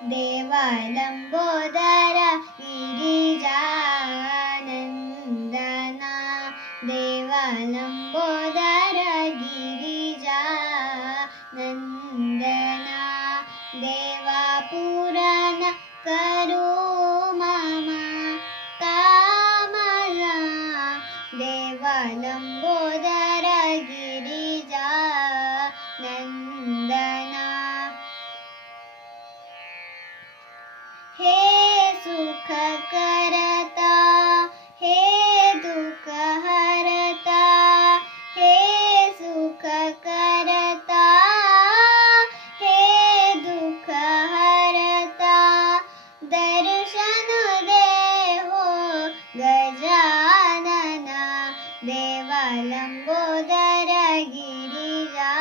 देवालम्बोदर गिरिजानन्दना देवालम्बोदर गिरिजा नन्दना देवापुरन करो मम कामना देवालम्बोदर देवालम्बोदर गिरिजा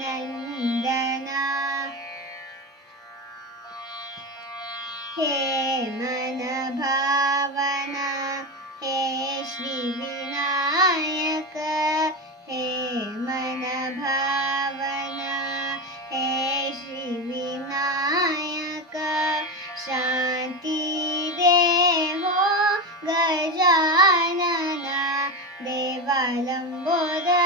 नन्दना हे मन भावना हे श्रीविनायक हे मन भावना हे श्रीविनायक शान्ति देवालम्बोदर गिरिजानन्दना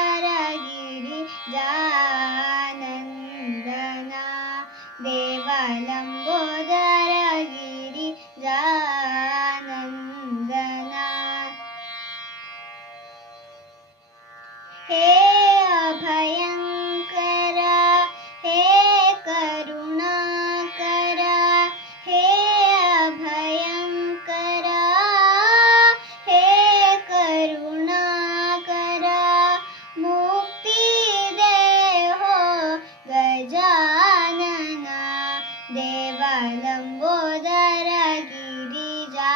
देवालम्बोदर गिरिजा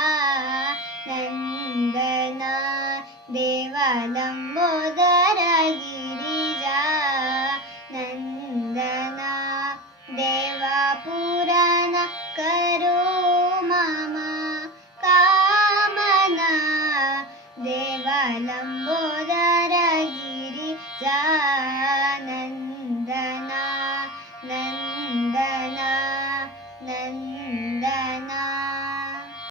नन्दना देवालम्बोदर गिरिजा नन्दना देवापुराण करो मम कामना गिरिजा then